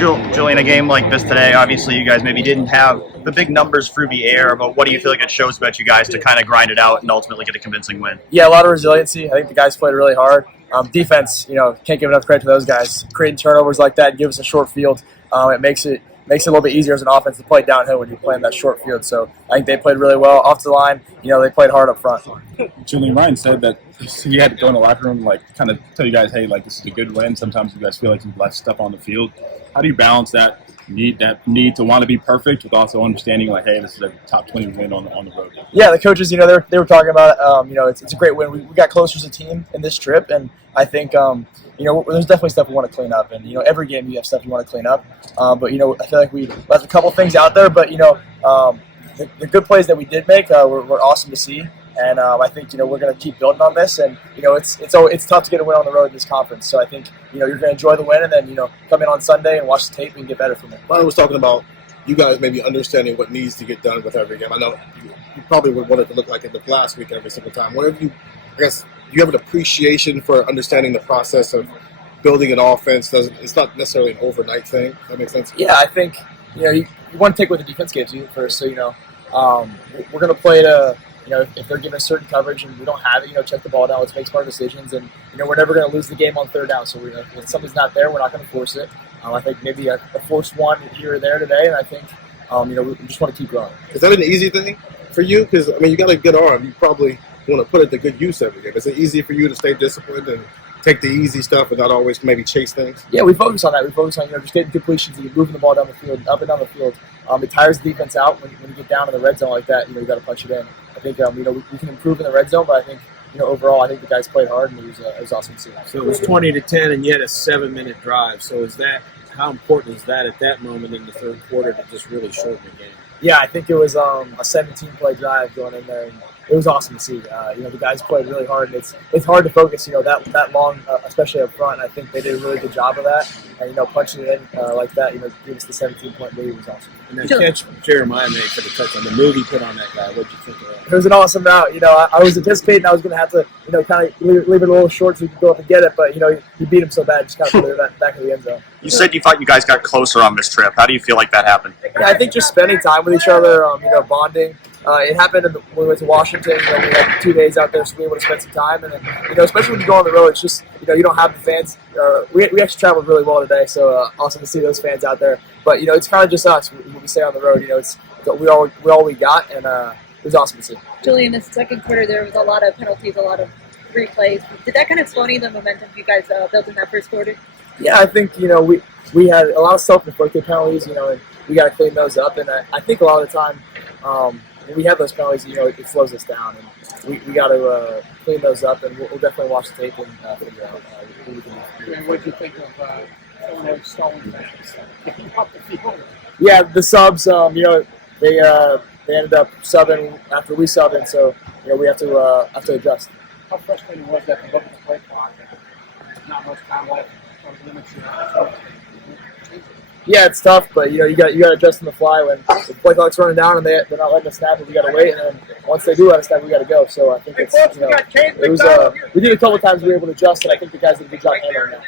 Julian, a game like this today, obviously you guys maybe didn't have the big numbers through the air, but what do you feel like it shows about you guys to kind of grind it out and ultimately get a convincing win? Yeah, a lot of resiliency. I think the guys played really hard. Defense, can't give enough credit to those guys. Creating turnovers like that, give us a short field. It makes it a little bit easier as an offense to play downhill when you're playing that short field. So I think they played really well off the line. They played hard up front. Julian, Ryan said that he had to go in the locker room, kind of tell you guys, hey, this is a good win. Sometimes you guys feel like you've left stuff on the field. How do you balance that need to want to be perfect with also understanding, hey, this is a top 20 win on the road? Yeah, the coaches, they were talking about it. It's a great win. We got closer as a team in this trip, and I think there's definitely stuff we want to clean up, and every game you have stuff you want to clean up. But I feel like we left a couple things out there, but the good plays that we did make were awesome to see. And I think we're going to keep building on this, and it's tough to get a win on the road in this conference. So I think you're going to enjoy the win, and then come in on Sunday and watch the tape and get better from it. Ryan was talking about you guys maybe understanding what needs to get done with every game. I know you probably would want it to look like it looked last week every single time. Do you have an appreciation for understanding the process of building an offense? It's not necessarily an overnight thing. Does that make sense? Yeah, I think you want to take what the defense gives you first. So we're going to play to. If they're giving us certain coverage and we don't have it, check the ball down. Let's make smart decisions. And, we're never going to lose the game on third down. So if something's not there, we're not going to force it. I think maybe a forced one here or there today. And I think, we just want to keep growing. Is that an easy thing for you? Because, you got a good arm. You probably want to put it to good use every game. Is it easy for you to stay disciplined and take the easy stuff and not always maybe chase things? Yeah, we focus on that. We focus on, just getting completions and moving the ball down the field, up and down the field. It tires the defense out when you get down in the red zone like that. You got to punch it in. I think we can improve in the red zone, but I think overall I think the guys played hard and it was awesome to see. So it was 20-10 and yet a 7-minute drive. So how important is that at that moment in the third quarter to just really shorten the game? Yeah, I think it was a 17-play drive going in there. And it was awesome to see. The guys played really hard, and it's hard to focus, that long, especially up front. I think they did a really good job of that. And, punching it in like that, give us the 17-point lead was awesome. And that catch Jeremiah made for the touchdown, the move he put on that guy, what did you think of that? It was an awesome route. I was anticipating I was going to have to, kind of leave it a little short so we could go up and get it, but, he beat him so bad, just kind of put it back in the end zone. You said you thought you guys got closer on this trip. How do you feel like that happened? Yeah, I think just spending time with each other, bonding. It happened when we went to Washington. We had 2 days out there, so we were able to spend some time. And then, especially when you go on the road, it's just you don't have the fans. We actually traveled really well today, so awesome to see those fans out there. But it's kind of just us when we stay on the road. It's we all we got, and it was awesome to see. Julian, in the second quarter, there was a lot of penalties, a lot of replays. Did that kind of slow any of the momentum you guys built in that first quarter? Yeah, I think we had a lot of self-inflicted penalties, and we got to clean those up. And I think a lot of the time. When we have those penalties, it slows us down, and we got to clean those up, and we'll definitely watch the tape and figure out what we can do. And what did you think of someone who stolen things? Picking up the field? Yeah, the subs, they ended up subbing after we subbed, and so we have to adjust. How frustrating was that to look at the play clock and not much time left on limits? Yeah, it's tough, but you got to adjust on the fly when the play clock's running down and they're not letting us snap it. We got to wait, and then once they do let us snap, we got to go. So I think it's we did a couple of times we were able to adjust, and I think the guys did a good job handling that.